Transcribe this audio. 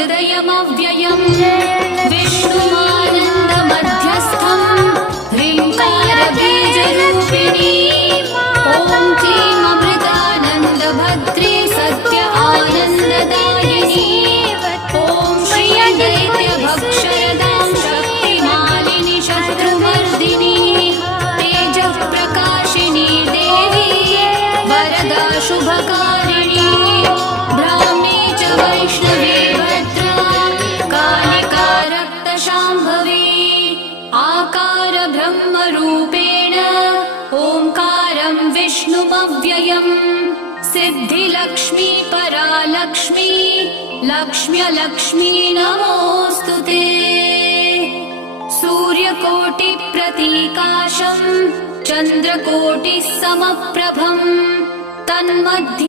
हृदयमव्ययम् विष्णुमानन्दमध्यस्थम् ह्रीङ्कारबीजरूपिणी ॐ क्लीं अमृतानन्दभद्रे सत्य आनन्ददायिनी ॐ श्रीदैत्यभक्षरदां शक्तिमालिनि शत्रुमर्दिनी तेजःप्रकाशिनी देवी वरदा शुभकारिणी ब्राह्मी च वैष्णवी भद्रा कालिका रक्तशाम्भवी आकार ब्रह्मरूपेण ओङ्कारं विष्णुमव्ययम् सिद्धिलक्ष्मी परालक्ष्मी लक्ष्म्यलक्ष्मी नमोऽस्तु ते सूर्यकोटिप्रतीकाशं चन्द्रकोटिः समप्रभं तन्मध्ये